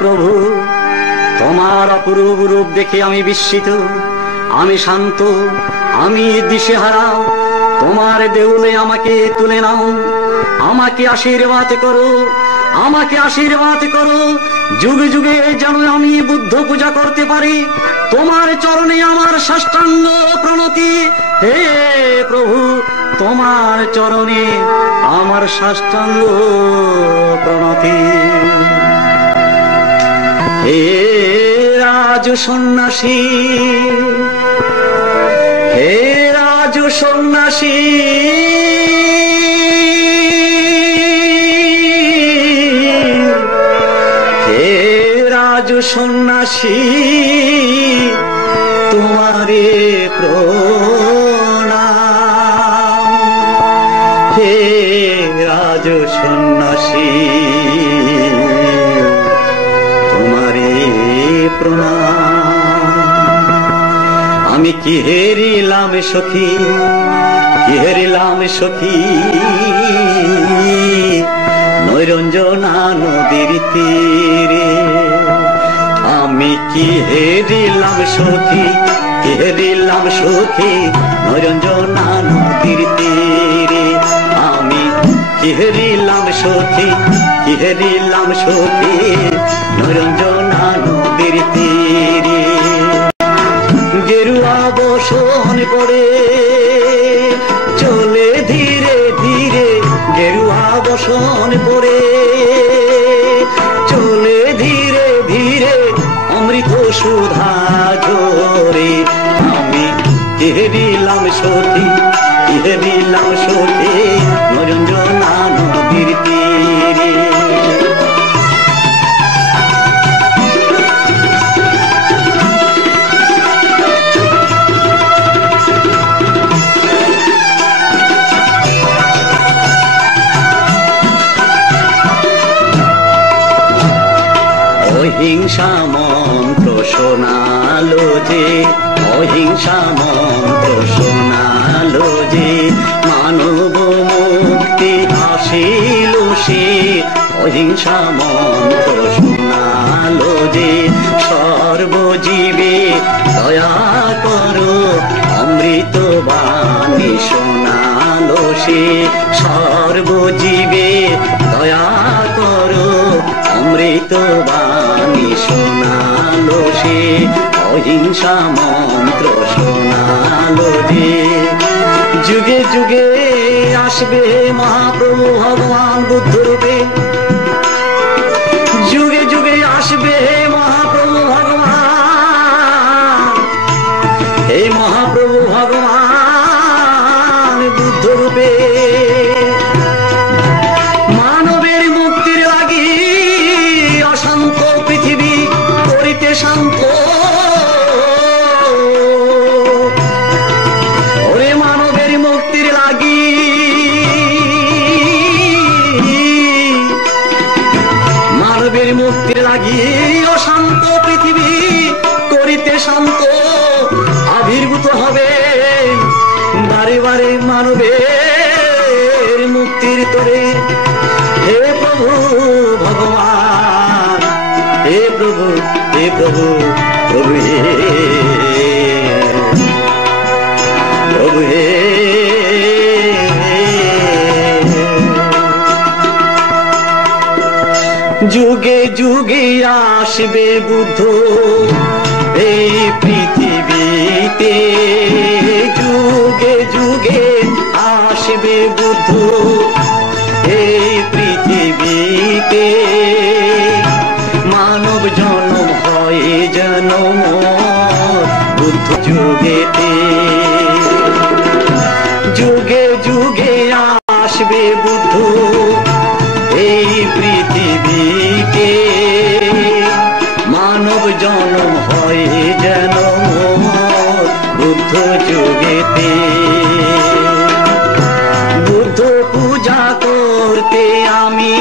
প্রভু, তোমার অপরূপ রূপ দেখে আমি বিস্মিত, আমি শান্ত, আমি দিশেহারা। তোমার দেউলে আমাকে তুলে নাও, আমাকে আশীর্বাদ করো, আমাকে আশীর্বাদ করো। যুগে যুগে যেন আমি বুদ্ধ পূজা করতে পারি। তোমার চরণে আমার সাষ্টাঙ্গ প্রণতি। হে প্রভু, তোমার চরণে আমার সাষ্টাঙ্গ প্রণতি। হে রাজ সন্ন্যাসী, হে রাজ সন্ন্যাসী, হে রাজ সন্ন্যাসী, তোমারে প্রণাম। হে রাজ সন্ন্যাসী, তোমারে প্রণাম। আমি কি হেরিলাম সখী, কি হেরিলাম সখী, নৈরঞ্জনা নদীর তীরে। আমি কি হেরিলাম সখী, কি হেরিলাম সখী, নৈরঞ্জনা নদীর তীরে। আমি কি হেরিলাম সখী, কি হেরিলাম সখী, নৈরঞ্জনা নদীর তীরে। গেরুয়া বসন পড়ে চলে ধীরে ধীরে, গেরুয়া বসন পড়ে চলে ধীরে ধীরে, অমৃত সুধা ঝরে। আমি কি হেরিলাম সখী, কি হেরিলাম সখী, নৈরঞ্জনা নদীর তীরে। অহিংসা মন্ত্র শোনালো যে, অহিংসা মন্ত্র শোনালো যে, মানব মুক্তি আসিল সে। অহিংসা মন্ত্র শোনালো যে, সর্বজীবে দয়া করো, অমৃত বাণী শোনালো সে। সর্বজীবে দয়া করো, অমৃত বাণী শোনালো সে। অহিংসা মন্ত্র শোনালো যে। যুগে যুগে আসবে মহাপ্রভু ভগবান বুদ্ধ রূপে, যুগে যুগে আসবে মহাপ্রভু ভগবান। হে মহাপ্রভু ভগবান বুদ্ধ রূপে, মানবের মুক্তির লাগি অশান্ত পৃথিবী করিতে শান্ত। ওরে মানবের মুক্তির লাগি, মানবের মুক্তির লাগি অশান্ত পৃথিবী করিতে শান্ত। আবির্ভূত হবে বারে বারে মানবের মুক্তির তরে। হে প্রভু ভগবান, হে প্রভু, হে প্রভু, প্রভু হে, প্রভু হে। যুগে যুগে আসবে বুদ্ধ এই পৃথিবীতে, যুগে যুগে আসবে বুদ্ধ এই পৃথিবীতে। মানব জন্ম হয় যেন বুদ্ধ যুগেতে। যুগে যুগে আসবে বুদ্ধ এই পৃথিবীতে। মানব জন্ম হয় যেন বুদ্ধ যুগেতে। বুদ্ধ পূজা করতে আমি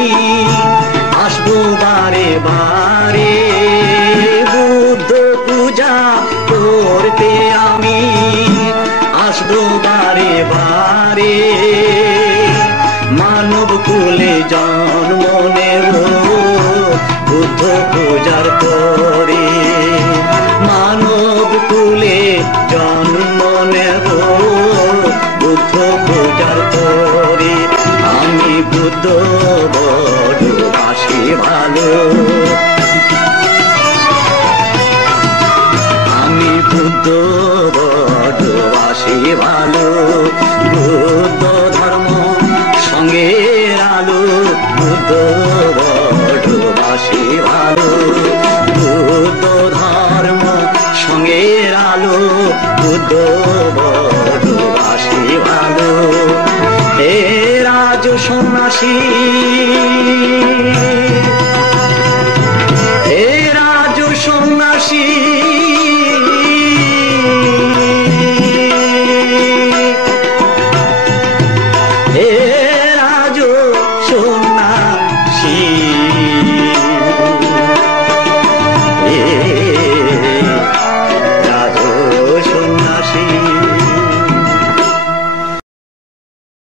আসবো বারে বারে, বুদ্ধ পূজা করতে আমি আসবো বারে বারে। মানব কুলে জন্ম নেব বুদ্ধ পূজার পরে মানব কুলে জন্ম নেব বুদ্ধ পূজার পরে। আমি বুদ্ধ বড় বাসি ভালো, আমি বুদ্ধ বড় বাসি ভালো। বুদ্ধ ধর্ম সঙ্গের আলো, বুদ্ধ বড় বাসি ভালো। বুদ্ধ ধর্ম সঙ্গের আলো, বুদ্ধ বড় বাসি ভালো। হে রাজ সন্ন্যাসী